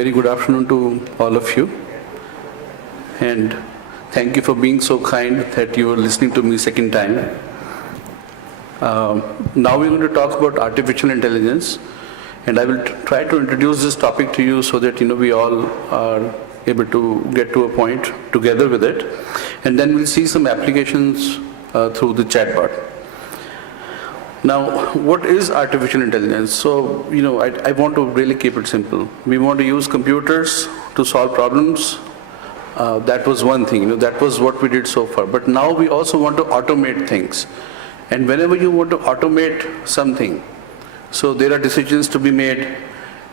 very good afternoon to all of you. And thank you for being so kind that you are listening to me second time. Now we're going to talk about artificial intelligence. And I will try to introduce this topic to you so that we all are able to get to a point together with it. And then we'll see some applications through the chatbot. Now, what is artificial intelligence? So, I want to really keep it simple. We want to use computers to solve problems. That was one thing, that was what we did so far. But now we also want to automate things. And whenever you want to automate something, so there are decisions to be made,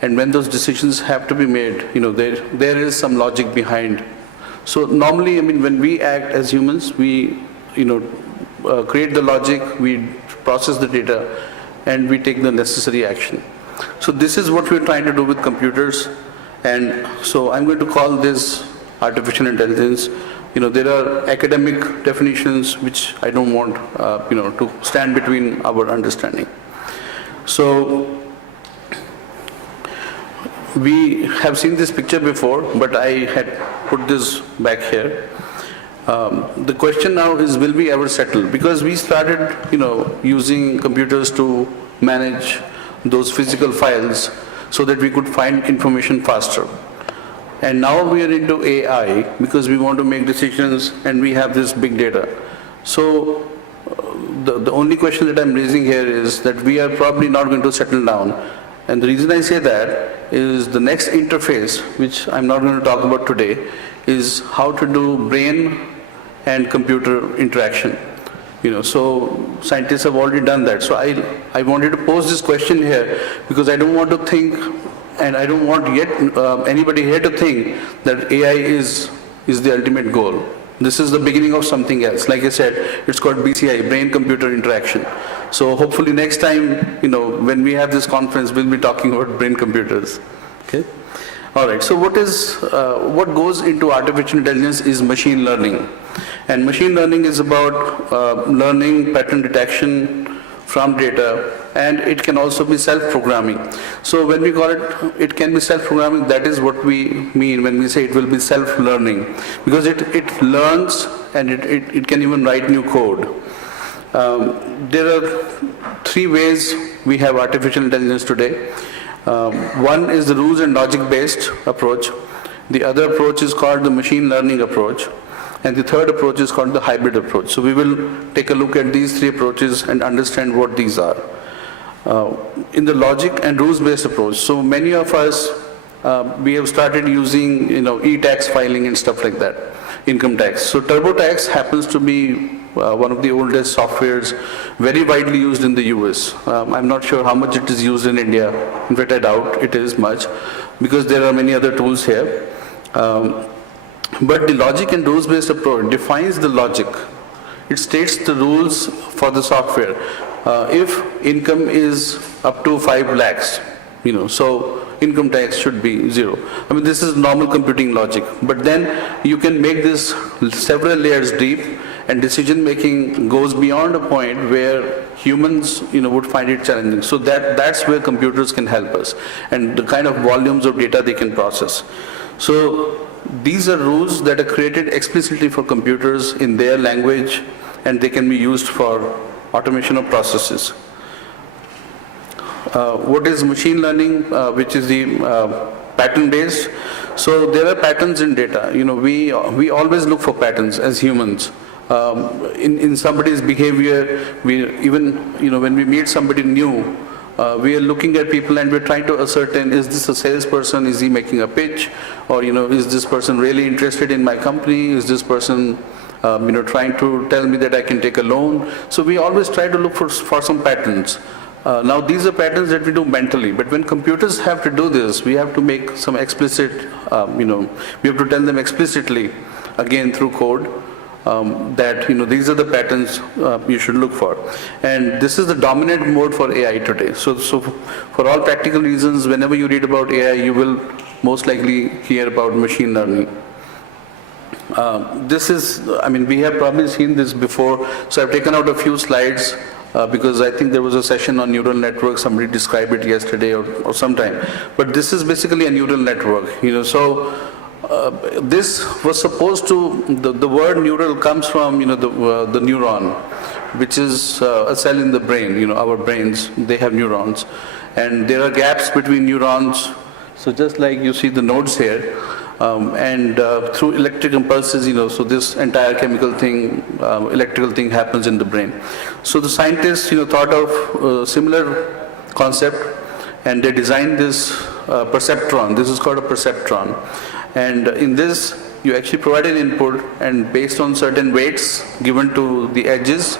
and when those decisions have to be made, there is some logic behind. So normally, when we act as humans, we, create the logic, we process the data, and we take the necessary action. So this is what we're trying to do with computers, and so I'm going to call this artificial intelligence. There are academic definitions which I don't want, to stand between our understanding. So we have seen this picture before, but I had put this back here. The question now is, will we ever settle? Because we started, using computers to manage those physical files so that we could find information faster. And now we are into AI because we want to make decisions and we have this big data. So the only question that I'm raising here is that we are probably not going to settle down. And the reason I say that is the next interface, which I'm not going to talk about today, is how to do brain and computer interaction. So scientists have already done that. So I wanted to pose this question here because I don't want to think, and I don't want yet anybody here to think that AI is the ultimate goal. This is the beginning of something else. Like I said, it's called BCI, brain-computer interaction. So hopefully next time, when we have this conference, we'll be talking about brain computers. Okay. All right. So what goes into artificial intelligence is machine learning, and machine learning is about learning pattern detection from data, and it can also be self-programming. So when we call it can be self-programming, that is what we mean when we say it will be self-learning, because it learns and it can even write new code. There are three ways we have artificial intelligence today. One is the rules and logic-based approach. The other approach is called the machine learning approach. And the third approach is called the hybrid approach. So we will take a look at these three approaches and understand what these are. In the logic and rules-based approach, so many of us, we have started using, e-tax filing and stuff like that, income tax. So TurboTax happens to be one of the oldest softwares, very widely used in the US. I'm not sure how much it is used in India. In fact, I doubt it is much, because there are many other tools here. But the logic and rules-based approach defines the logic. It states the rules for the software. If income is up to 5 lakhs, so income tax should be 0. This is normal computing logic. But then you can make this several layers deep, and decision-making goes beyond a point where humans, would find it challenging. So that's where computers can help us, and the kind of volumes of data they can process. So these are rules that are created explicitly for computers in their language, and they can be used for automation of processes. What is machine learning, which is the pattern-based? So there are patterns in data. We always look for patterns as humans. In somebody's behavior, when we meet somebody new, we are looking at people and we're trying to ascertain, is this a salesperson? Is he making a pitch? Or, is this person really interested in my company? Is this person, trying to tell me that I can take a loan? So we always try to look for some patterns. Now these are patterns that we do mentally, but when computers have to do this, we have to make some explicit, we have to tell them explicitly, again through code, that these are the patterns you should look for. And this is the dominant mode for AI today. So for all practical reasons, whenever you read about AI, you will most likely hear about machine learning. This is, we have probably seen this before, so I've taken out a few slides because I think there was a session on neural networks, somebody described it yesterday or sometime. But this is basically a neural network, so this was supposed to, the word neural comes from, the neuron, which is a cell in the brain, our brains, they have neurons. And there are gaps between neurons, so just like you see the nodes here, through electric impulses, so this entire chemical thing, electrical thing happens in the brain. So the scientists, thought of a similar concept, and they designed this perceptron. This is called a perceptron. And in this, you actually provide an input, and based on certain weights given to the edges,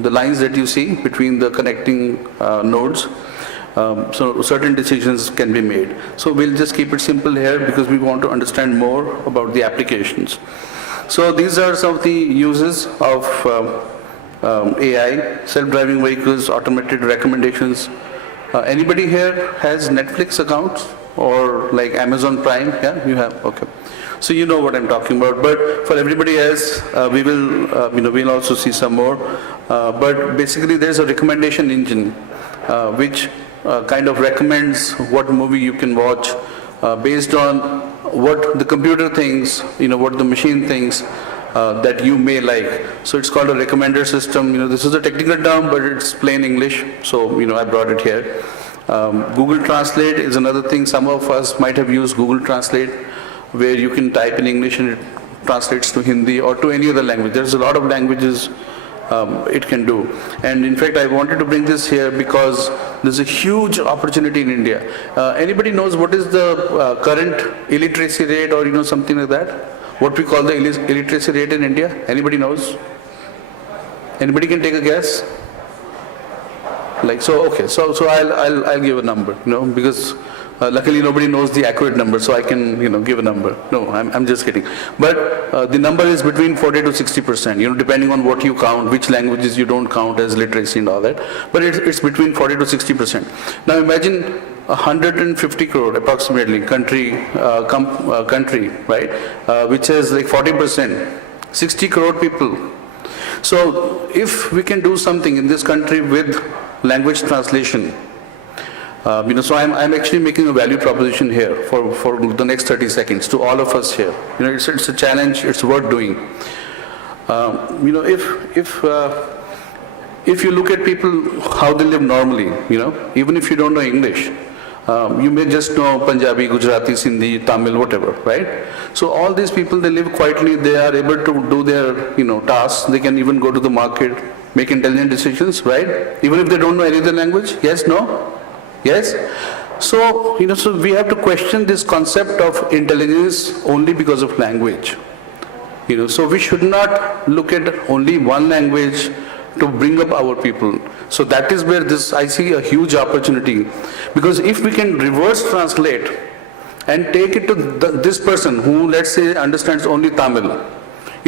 the lines that you see between the connecting nodes, so certain decisions can be made. So we'll just keep it simple here because we want to understand more about the applications. So these are some of the uses of AI, self-driving vehicles, automated recommendations. Anybody here has Netflix accounts or like Amazon Prime? Yeah, you have, okay. So you know what I'm talking about, but for everybody else, we will, we'll also see some more. But basically there's a recommendation engine which kind of recommends what movie you can watch based on what the computer thinks, what the machine thinks that you may like. So it's called a recommender system. This is a technical term, but it's plain English. So, I brought it here. Google Translate is another thing. Some of us might have used Google Translate, where you can type in English and it translates to Hindi or to any other language. There's a lot of languages it can do. And in fact, I wanted to bring this here because there's a huge opportunity in India. Anybody knows what is the current illiteracy rate or something like that? What we call the illiteracy rate in India? Anybody knows? Anybody can take a guess? Like, so, okay, so I'll give a number, because luckily nobody knows the accurate number, so I can, give a number. No, I'm just kidding. But the number is between 40 to 60%, depending on what you count, which languages you don't count as literacy and all that. But it's between 40 to 60%. Now imagine 150 crore approximately country, right, which has like 40%, 60 crore people. So if we can do something in this country with language translation, so I'm actually making a value proposition here for the next 30 seconds to all of us here. It's a challenge, it's worth doing. If you look at people, how they live normally, even if you don't know English, you may just know Punjabi, Gujarati, Sindhi, Tamil, whatever, right? So all these people, they live quietly, they are able to do their, tasks, they can even go to the market, make intelligent decisions, right? Even if they don't know any other language, yes, no? Yes? So, so we have to question this concept of intelligence only because of language. So we should not look at only one language to bring up our people. So that is where I see a huge opportunity. Because if we can reverse translate and take it to this person who, let's say, understands only Tamil,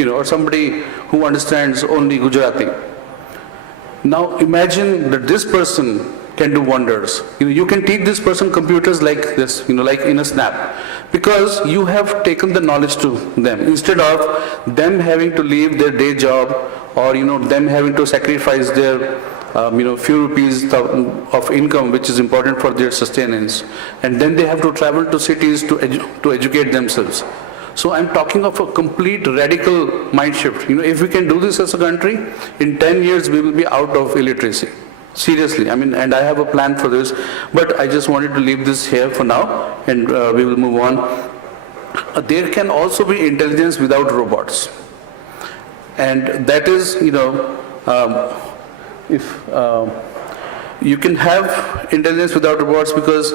or somebody who understands only Gujarati. Now imagine that this person can do wonders. You can teach this person computers like this, like in a snap, because you have taken the knowledge to them instead of them having to leave their day job or them having to sacrifice their few rupees of income, which is important for their sustenance, and then they have to travel to cities to educate themselves. So I'm talking of a complete radical mind shift. If we can do this as a country, in 10 years we will be out of illiteracy. Seriously, and I have a plan for this, but I just wanted to leave this here for now, and we will move on. There can also be intelligence without robots, and that is, if you can have intelligence without robots, because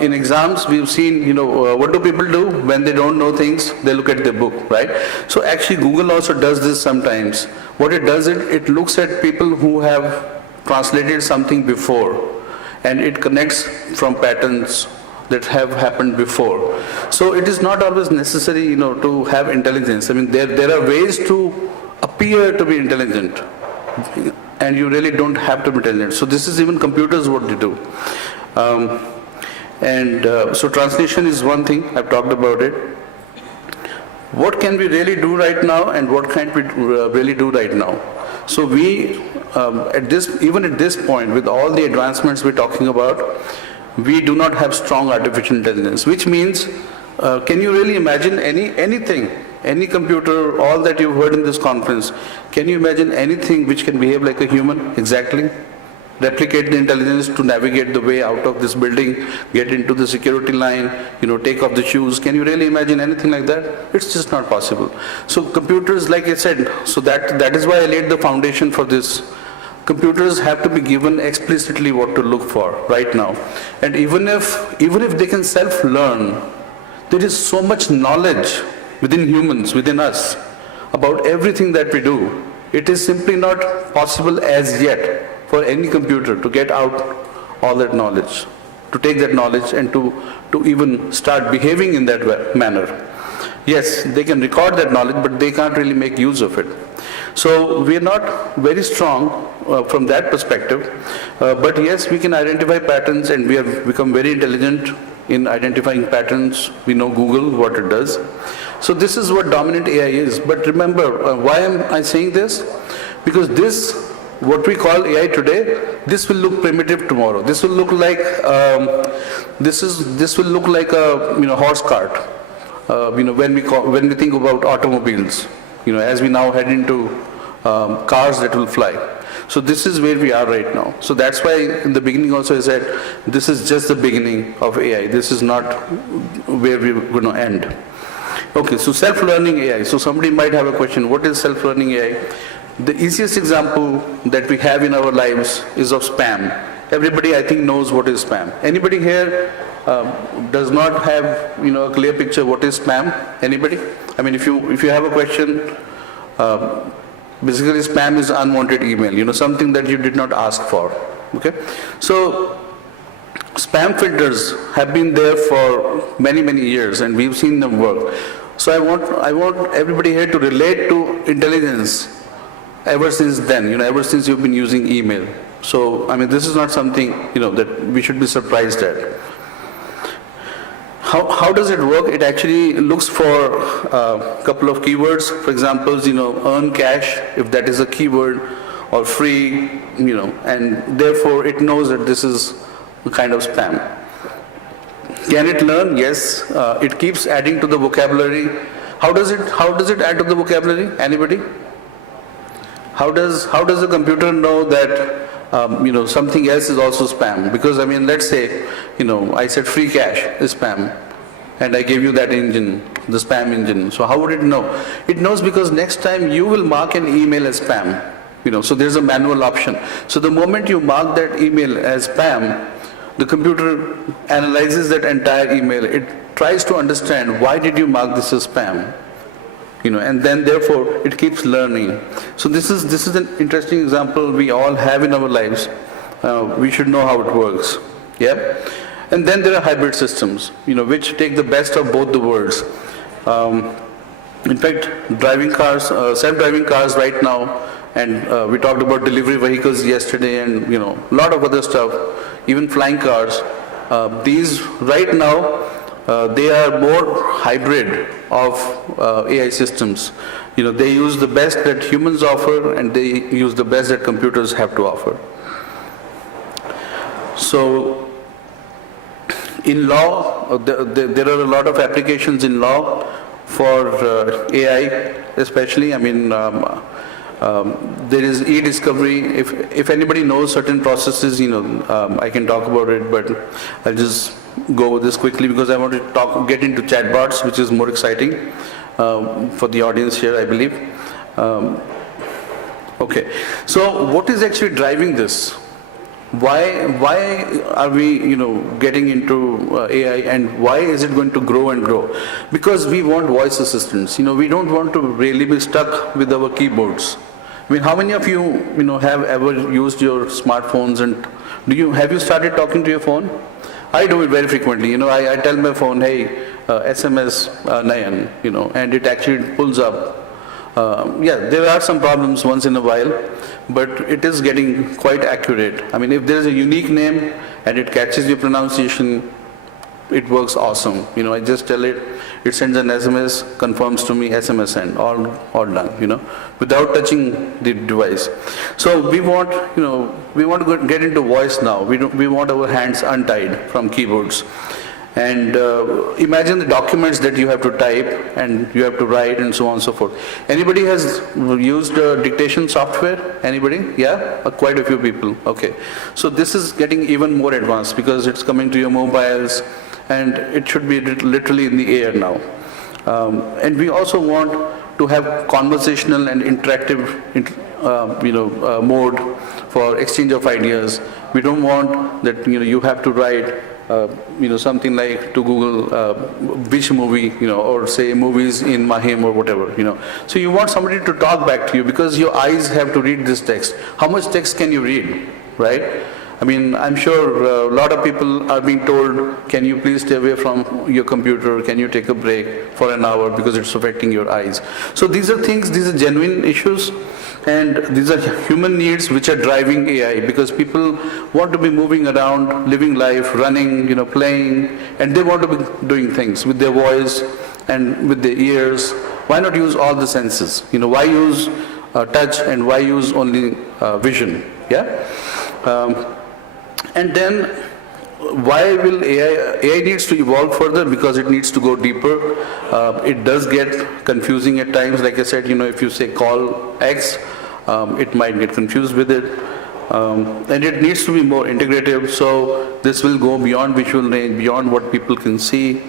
in exams we've seen, what do people do when they don't know things? They look at their book, right? So actually Google also does this sometimes. What it does, it looks at people who have translated something before, and it connects from patterns that have happened before. So it is not always necessary, to have intelligence. There are ways to appear to be intelligent, and you really don't have to be intelligent. So this is even computers what they do. So translation is one thing, I've talked about it. What can we really do right now, and what can't we really do right now? So we, even at this point, with all the advancements we're talking about, we do not have strong artificial intelligence, which means, can you really imagine anything, any computer, all that you've heard in this conference, can you imagine anything which can behave like a human exactly? Replicate the intelligence to navigate the way out of this building, get into the security line, take off the shoes. Can you really imagine anything like that? It's just not possible. So computers, like I said, so that is why I laid the foundation for this. Computers have to be given explicitly what to look for right now. And even if they can self-learn, there is so much knowledge within humans, within us, about everything that we do. It is simply not possible as yet for any computer to get out all that knowledge, to take that knowledge and to even start behaving in that manner. Yes, they can record that knowledge, but they can't really make use of it. So we are not very strong from that perspective, but yes, we can identify patterns, and we have become very intelligent in identifying patterns. We know Google, what it does. So this is what dominant AI is. But remember, why am I saying this? Because this, what we call AI today, this will look primitive tomorrow. This will look like this will look like a horse cart. When we think about automobiles, as we now head into cars that will fly. So this is where we are right now. So that's why in the beginning also I said this is just the beginning of AI. This is not where we're going to end. Okay, so self-learning AI. So somebody might have a question, what is self-learning AI? The easiest example that we have in our lives is of spam. Everybody, I think, knows what is spam. Anybody here does not have a clear picture what is spam? Anybody? I mean, if you have a question, basically spam is unwanted email, something that you did not ask for. Okay, so spam filters have been there for many years, and we've seen them work. So I want everybody here to relate to intelligence ever since then, ever since you've been using email. So, I mean, this is not something, that we should be surprised at. How does it work? It actually looks for a couple of keywords. For example, earn cash, if that is a keyword, or free, and therefore it knows that this is a kind of spam. Can it learn? Yes. It keeps adding to the vocabulary. How does it add to the vocabulary? Anybody? How does the computer know that something else is also spam? Because I mean, let's say I said free cash is spam, and I gave you that engine, the spam engine. So how would it know? It knows because next time you will mark an email as spam. So there's a manual option. So the moment you mark that email as spam, the computer analyzes that entire email. It tries to understand why did you mark this as spam. And then therefore it keeps learning. So this is an interesting example we all have in our lives. We should know how it works. Yeah. And then there are hybrid systems, which take the best of both the worlds. In fact, self-driving cars right now, and we talked about delivery vehicles yesterday, and a lot of other stuff, even flying cars. These right now, they are more hybrid of AI systems. They use the best that humans offer, and they use the best that computers have to offer. So in law, there are a lot of applications in law for AI, especially. I mean, there is e-discovery. If anybody knows certain processes, I can talk about it, but I'll just go over this quickly because I want to get into chatbots, which is more exciting for the audience here, I believe. Okay, so what is actually driving this? Why are we, getting into AI, and why is it going to grow and grow? Because we want voice assistants. We don't want to really be stuck with our keyboards. I mean, how many of you, have ever used your smartphones, and have you started talking to your phone? I do it very frequently. I tell my phone, hey, SMS Nayan, and it actually pulls up. Yeah, there are some problems once in a while, but it is getting quite accurate. I mean, if there is a unique name and it catches your pronunciation, it works awesome. I just tell it, it sends an SMS, confirms to me, SMS send, all done, without touching the device. So we want, we want to get into voice now. We want our hands untied from keyboards. And imagine the documents that you have to type and you have to write and so on and so forth. Anybody has used dictation software? Anybody? Yeah? Quite a few people. Okay. So this is getting even more advanced because it's coming to your mobiles and it should be literally in the air now. And we also want to have conversational and interactive mode for exchange of ideas. We don't want that you have to write something like to Google which movie, or say movies in Mahim or whatever, So you want somebody to talk back to you because your eyes have to read this text. How much text can you read, right? I mean, I'm sure a lot of people are being told, can you please stay away from your computer? Can you take a break for an hour because it's affecting your eyes? So these are things, these are genuine issues. And these are human needs which are driving AI because people want to be moving around, living life, running, playing, and they want to be doing things with their voice and with their ears. Why not use all the senses? Why use touch and why use only vision? Yeah? And then why will AI needs to evolve further because it needs to go deeper. It does get confusing at times. Like I said, if you say call X, it might get confused with it. And it needs to be more integrative. So this will go beyond visual range, beyond what people can see.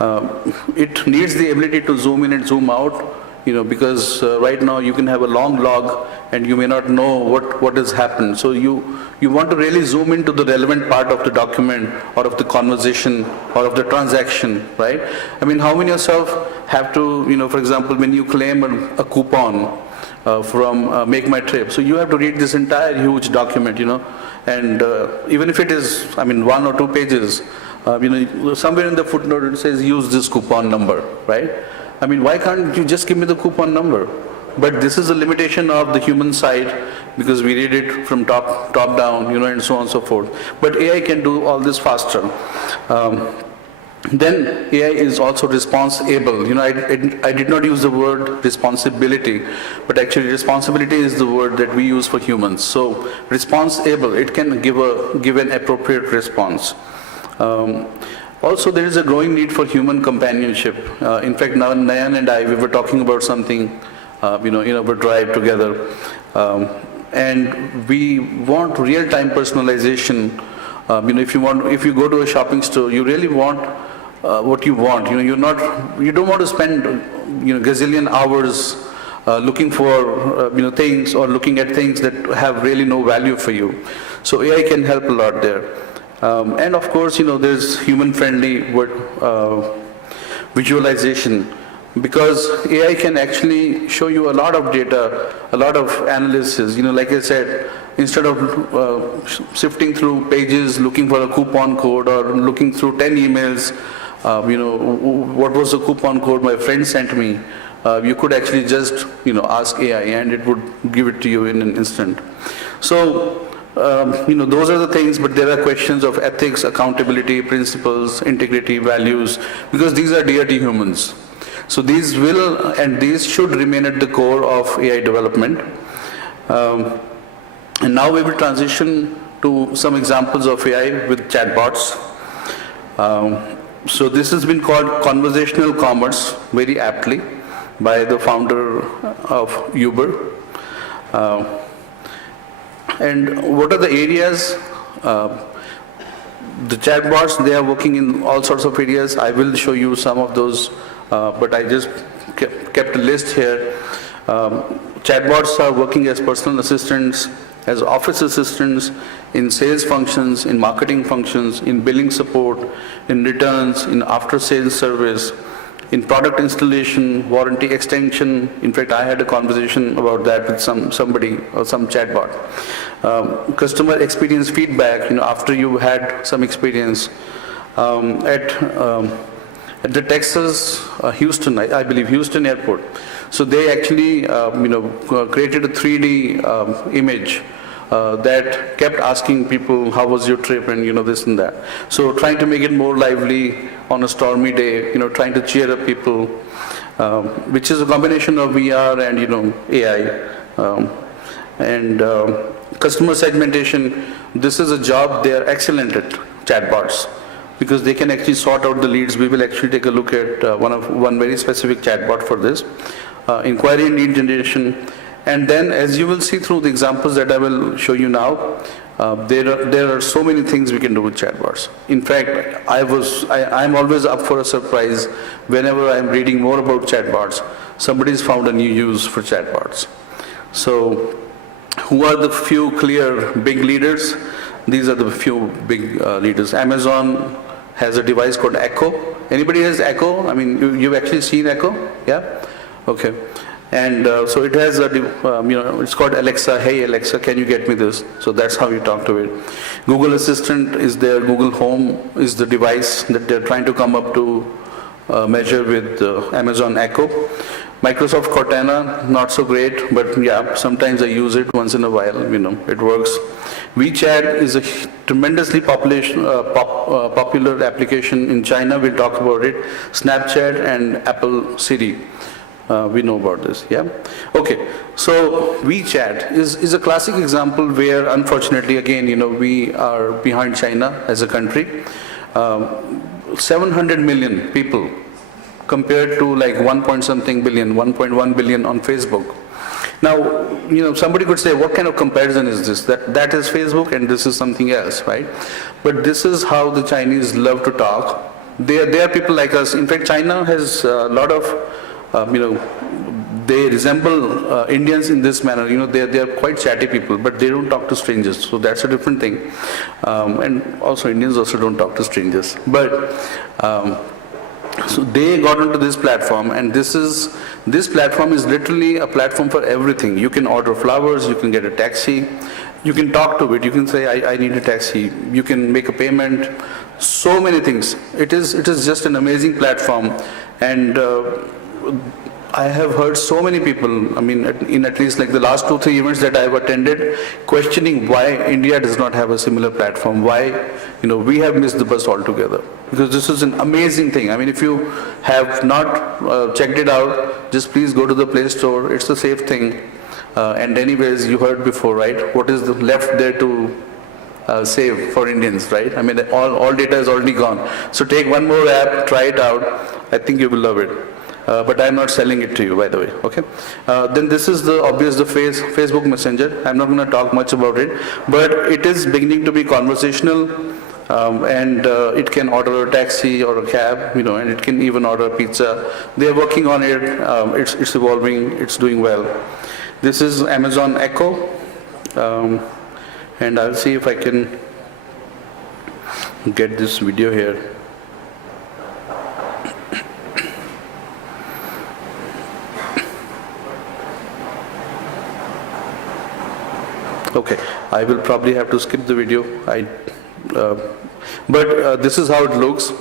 It needs the ability to zoom in and zoom out. Because right now you can have a long log and you may not know what has happened. So you want to really zoom into the relevant part of the document or of the conversation or of the transaction, right? I mean, how many of yourself have to, for example, when you claim a coupon from Make My Trip, so you have to read this entire huge document, and even if it is, 1 or 2 pages, somewhere in the footnote it says use this coupon number, right? Why can't you just give me the coupon number? But this is a limitation of the human side because we read it from top down, and so on and so forth. But AI can do all this faster. Then AI is also responsible. I did not use the word responsibility, but actually responsibility is the word that we use for humans. So responsible, it can give an appropriate response. Also, there is a growing need for human companionship. In fact, Nayan and I, we were talking about something, in our drive together. And we want real-time personalization. If you go to a shopping store, you really want what you want. You don't want to spend, gazillion hours looking for, things or looking at things that have really no value for you. So AI can help a lot there. And of course, there's human-friendly visualization because AI can actually show you a lot of data, a lot of analysis. Like I said, instead of sifting through pages looking for a coupon code or looking through 10 emails, what was the coupon code my friend sent me, you could actually just, ask AI and it would give it to you in an instant. So, those are the things, but there are questions of ethics, accountability, principles, integrity, values, because these are dear to humans. So these will and these should remain at the core of AI development. And now we will transition to some examples of AI with chatbots. So this has been called conversational commerce, very aptly, by the founder of Uber. And what are the areas? The chatbots, they are working in all sorts of areas. I will show you some of those, but I just kept a list here. Chatbots are working as personal assistants, as office assistants, in sales functions, in marketing functions, in billing support, in returns, in after-sales service, in product installation, warranty extension. In fact, I had a conversation about that with somebody or some chatbot. Customer experience feedback, after you had some experience. At the Texas, Houston, I believe, Houston airport. So they actually, created a 3D image that kept asking people, how was your trip, and this and that. So trying to make it more lively on a stormy day, trying to cheer up people, which is a combination of VR and AI. And customer segmentation, this is a job they are excellent at, chatbots, because they can actually sort out the leads. We will actually take a look at one very specific chatbot for this. Inquiry and lead generation. And then, as you will see through the examples that I will show you now, there are so many things we can do with chatbots. In fact, I'm always up for a surprise whenever I'm reading more about chatbots. Somebody's found a new use for chatbots. So, who are the few clear big leaders? These are the few big leaders. Amazon has a device called Echo. Anybody has Echo? I mean, you've actually seen Echo? Yeah? Okay. And so it has it's called Alexa. Hey Alexa, can you get me this? So that's how you talk to it. Google Assistant is there. Google Home is the device that they're trying to come up to measure with Amazon Echo. Microsoft Cortana, not so great, but yeah, sometimes I use it once in a while, it works. WeChat is a tremendously popular application in China. We'll talk about it. Snapchat and Apple Siri. We know about this, yeah? Okay, so WeChat is a classic example where, unfortunately, again, we are behind China as a country. 700 million people compared to like 1.something billion, 1.1 billion on Facebook. Now, somebody could say, what kind of comparison is this? That is Facebook and this is something else, right? But this is how the Chinese love to talk. They are people like us. In fact, China has a lot of, they resemble Indians in this manner. They are quite chatty people, but they don't talk to strangers. So that's a different thing. And also Indians also don't talk to strangers. But so they got onto this platform, and this platform is literally a platform for everything. You can order flowers, you can get a taxi, you can talk to it, you can say, I need a taxi, you can make a payment, so many things. It is just an amazing platform, and I have heard so many people, I mean, in at least like the last 2-3 events that I have attended, questioning why India does not have a similar platform, why, we have missed the bus altogether. Because this is an amazing thing. I mean, if you have not checked it out, just please go to the Play Store. It's a safe thing. And anyways, you heard before, right? What is left there to save for Indians, right? I mean, all data is already gone. So take one more app, try it out. I think you will love it. But I'm not selling it to you, by the way, okay? Then this is the Facebook Messenger. I'm not going to talk much about it, but it is beginning to be conversational, and it can order a taxi or a cab, and it can even order a pizza. They're working on it. It's evolving. It's doing well. This is Amazon Echo, and I'll see if I can get this video here. Okay, I will probably have to skip the video. But this is how it looks,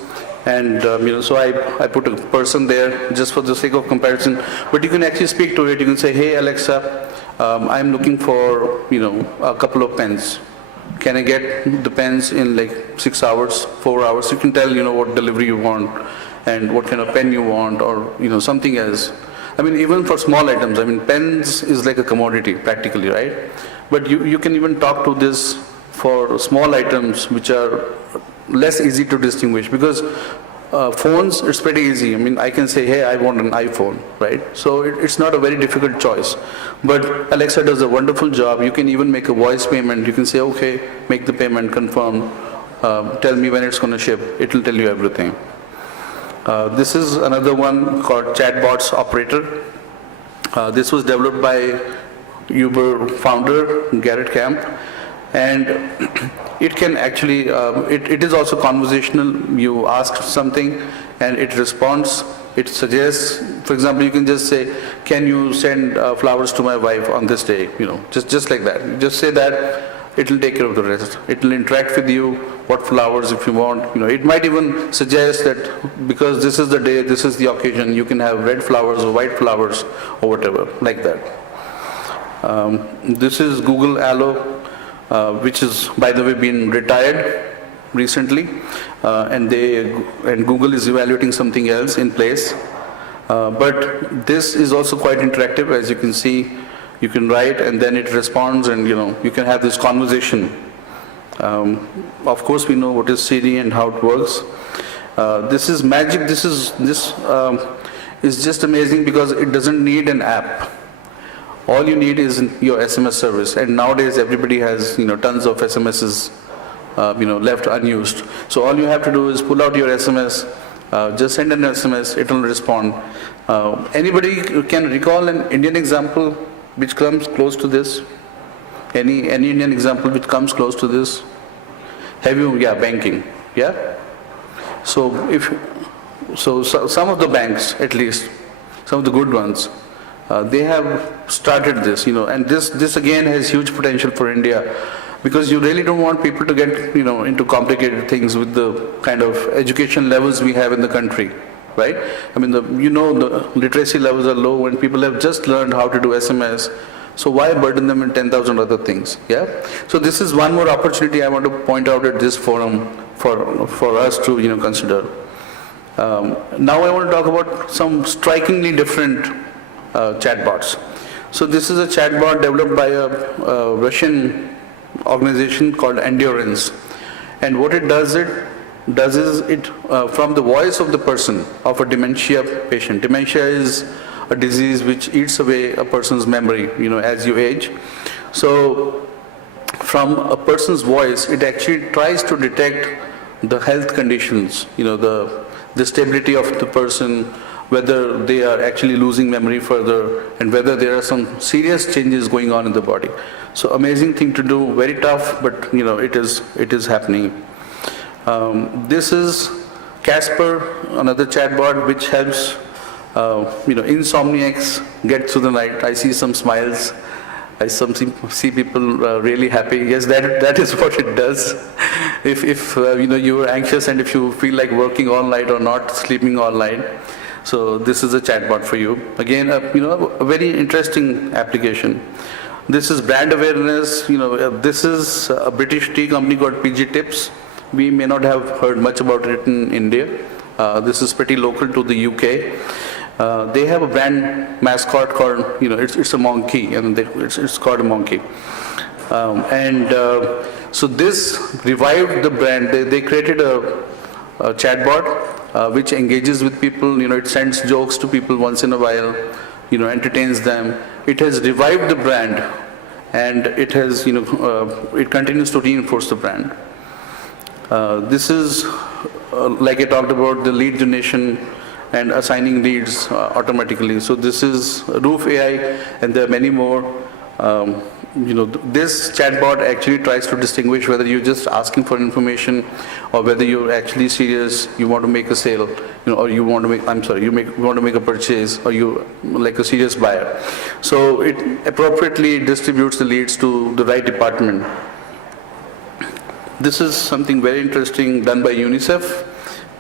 and so I put a person there just for the sake of comparison. But you can actually speak to it. You can say, "Hey Alexa, I'm looking for a couple of pens. Can I get the pens in like 6 hours, 4 hours?" You can tell what delivery you want and what kind of pen you want, or something else. I mean, even for small items. I mean, pens is like a commodity practically, right? But you can even talk to this for small items which are less easy to distinguish, because phones, it's pretty easy. I mean, I can say, hey, I want an iPhone, right? So it's not a very difficult choice. But Alexa does a wonderful job. You can even make a voice payment. You can say, okay, make the payment, confirm, tell me when it's going to ship. It will tell you everything. This is another one called Chatbots Operator. This was developed by Uber founder Garrett Camp, and it can actually, it is also conversational. You ask something and it responds, it suggests. For example, you can just say, can you send flowers to my wife on this day, just like that. You just say that, it will take care of the rest. It will interact with you, what flowers if you want. It might even suggest that because this is the day, this is the occasion, you can have red flowers or white flowers or whatever, like that. This is Google Allo. which is, by the way, been retired recently, and Google is evaluating something else in place. But this is also quite interactive. As you can see, you can write and then it responds, and you can have this conversation. Of course, we know what is Siri and how it works. This is magic. This is just amazing because it doesn't need an app. All you need is your SMS service, and nowadays everybody has tons of SMSs left unused. So all you have to do is pull out your SMS, just send an SMS, it will respond. Anybody can recall an Indian example which comes close to this? Any Indian example which comes close to this? Have you? Yeah, banking. Yeah. So some of the banks, at least some of the good ones, they have started this, and this again has huge potential for India, because you really don't want people to get into complicated things with the kind of education levels we have in the country, right? I mean, the literacy levels are low when people have just learned how to do SMS. So why burden them in 10,000 other things? Yeah. So this is one more opportunity I want to point out at this forum for us to consider. Now I want to talk about some strikingly different chatbots. So this is a chatbot developed by a Russian organization called Endurance, and what it does is it from the voice of the person, of a dementia patient. Dementia is a disease which eats away a person's memory, as you age. So from a person's voice, it actually tries to detect the health conditions, the stability of the person, whether they are actually losing memory further, and whether there are some serious changes going on in the body. So amazing thing to do, very tough, but it is happening. This is Casper, another chatbot which helps insomniacs get through the night. I see some smiles. I see people really happy. Yes, that is what it does. If you are anxious and if you feel like working all night or not sleeping all night, so this is a chatbot for you. Again, a very interesting application. This is brand awareness. This is a British tea company called PG Tips. We may not have heard much about it in India. This is pretty local to the UK. They have a brand mascot called, it's a monkey, and it's called a monkey. So this revived the brand. They created a chatbot which engages with people. It sends jokes to people once in a while, entertains them. It has revived the brand, and it has, it continues to reinforce the brand. This is, like I talked about, the lead generation and assigning leads automatically. So this is Roof AI, and there are many more. This chatbot actually tries to distinguish whether you're just asking for information or whether you're actually serious, you want to make a sale, or you want to make, you want to make a purchase, or you like a serious buyer. So it appropriately distributes the leads to the right department. This is something very interesting done by UNICEF.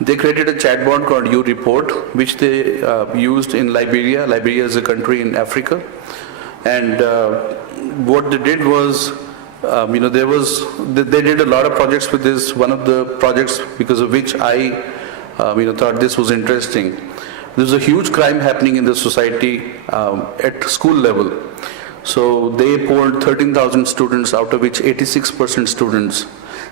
They created a chatbot called YouReport, which they used in Liberia. Liberia is a country in Africa. And what they did was, they did a lot of projects with this. One of the projects because of which I, thought this was interesting. There's a huge crime happening in the society at school level. So they polled 13,000 students, out of which 86% students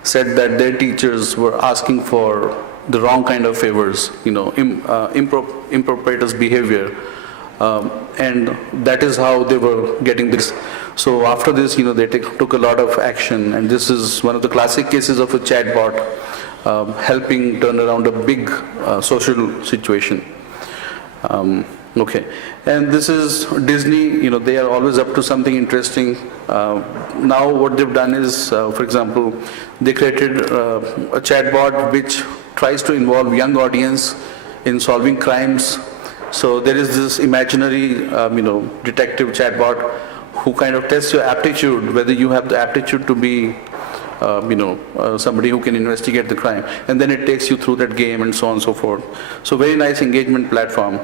said that their teachers were asking for the wrong kind of favors, improprietous behavior. And that is how they were getting this. So after this, they took a lot of action, and this is one of the classic cases of a chatbot helping turn around a big social situation. Okay, and this is Disney. They are always up to something interesting. Now what they've done is, for example, they created a chatbot which tries to involve young audience in solving crimes. So there is this imaginary, detective chatbot who kind of tests your aptitude, whether you have the aptitude to be, somebody who can investigate the crime. And then it takes you through that game and so on and so forth. So very nice engagement platform.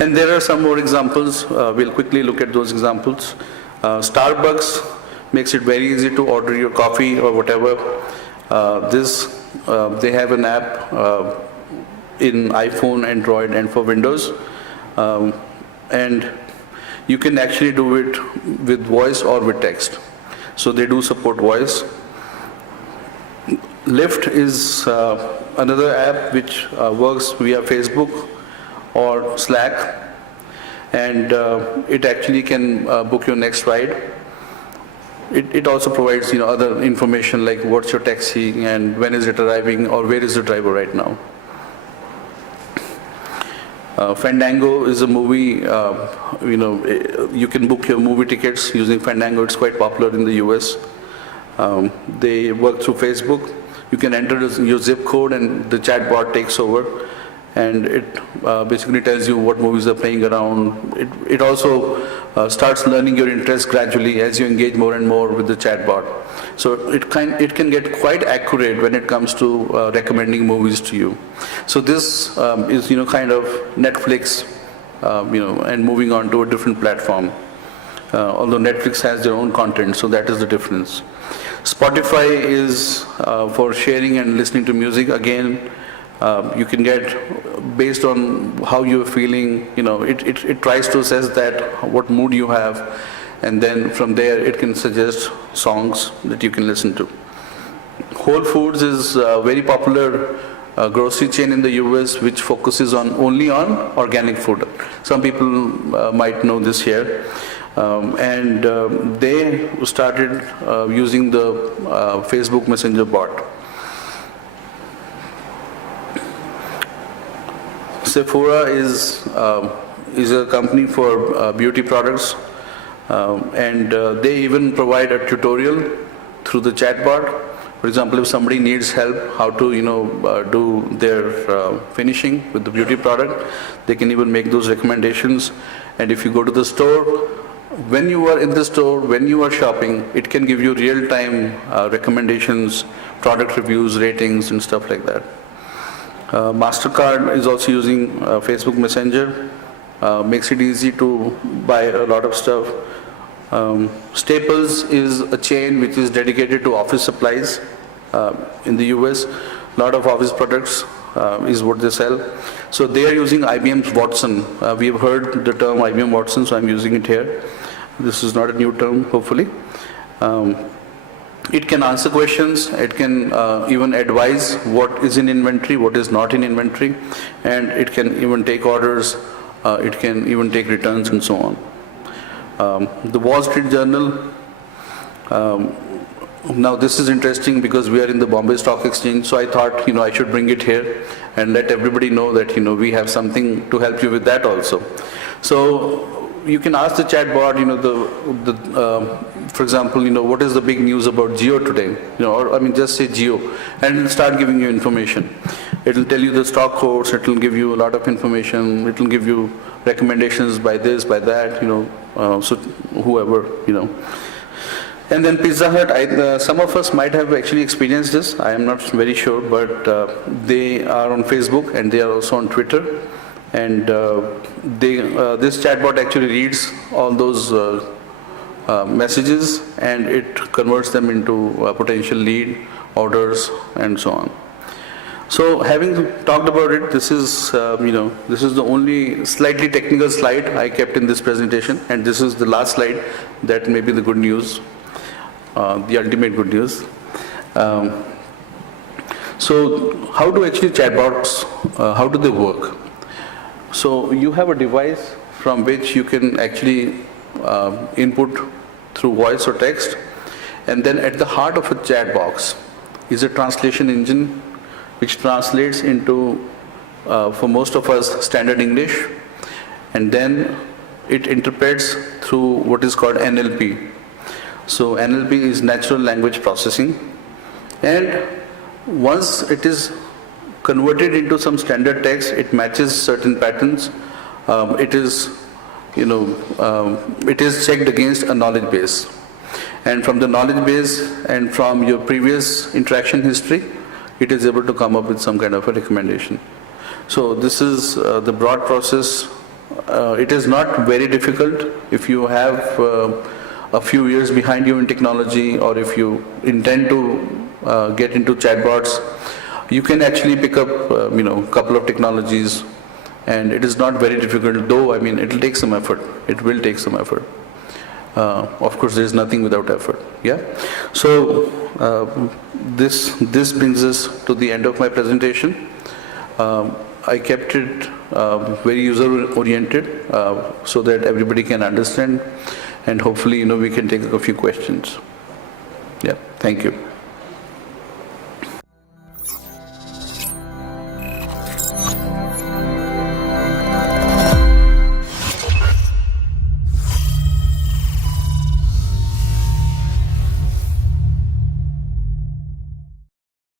And there are some more examples. We'll quickly look at those examples. Starbucks makes it very easy to order your coffee or whatever. They have an app in iPhone, Android, and for Windows. And you can actually do it with voice or with text. So they do support voice. Lyft is another app which works via Facebook or Slack, and it actually can book your next ride. It also provides other information like what's your taxi and when is it arriving or where is the driver right now. Fandango is a movie, you can book your movie tickets using Fandango. It's quite popular in the US. They work through Facebook. You can enter your zip code and the chatbot takes over, and it basically tells you what movies are playing around. It also starts learning your interests gradually as you engage more and more with the chatbot. So it can get quite accurate when it comes to recommending movies to you. So this is kind of Netflix, and moving on to a different platform. Although Netflix has their own content, so that is the difference. Spotify is for sharing and listening to music. Again, you can get, based on how you're feeling, it tries to assess that, what mood you have, and then from there it can suggest songs that you can listen to. Whole Foods is a very popular grocery chain in the US which focuses only on organic food. Some people might know this here. And they started using the Facebook Messenger bot. Sephora is a company for beauty products, and they even provide a tutorial through the chatbot. For example, if somebody needs help how to do their finishing with the beauty product, they can even make those recommendations. And if you go to the store, when you are in the store, when you are shopping, it can give you real-time recommendations, product reviews, ratings, and stuff like that. MasterCard is also using Facebook Messenger, makes it easy to buy a lot of stuff. Staples is a chain which is dedicated to office supplies in the US. A lot of office products is what they sell. So they are using IBM's Watson. We've heard the term IBM Watson, so I'm using it here. This is not a new term, hopefully. It can answer questions, it can even advise what is in inventory, what is not in inventory, and it can even take orders, it can even take returns and so on. The Wall Street Journal, now this is interesting because we are in the Bombay Stock Exchange, so I thought I should bring it here and let everybody know that we have something to help you with that also. So you can ask the chatbot, for example, what is the big news about Jio today? Or just say Jio, and it'll start giving you information. It'll tell you the stock quotes, it'll give you a lot of information, it'll give you recommendations by this, by that, so whoever, And then Pizza Hut, some of us might have actually experienced this, I am not very sure, but they are on Facebook and they are also on Twitter. And this chatbot actually reads all those messages and it converts them into potential lead, orders, and so on. So having talked about it, this is the only slightly technical slide I kept in this presentation, and this is the last slide that may be the good news, the ultimate good news. So how do actually chatbots, how do they work? So you have a device from which you can actually input through voice or text, and then at the heart of a chat box is a translation engine which translates into, for most of us, standard English, and then it interprets through what is called NLP. So NLP is natural language processing, and once it is converted into some standard text, it matches certain patterns. It is checked against a knowledge base, and from the knowledge base and from your previous interaction history, it is able to come up with some kind of a recommendation. So this is the broad process. It is not very difficult. If you have a few years behind you in technology, or if you intend to get into chatbots, you can actually pick up, couple of technologies, and it is not very difficult, though, I mean, it will take some effort. It will take some effort. Of course, there is nothing without effort, yeah? So, this brings us to the end of my presentation. I kept it very user-oriented so that everybody can understand, and hopefully, we can take a few questions. Yeah, thank you.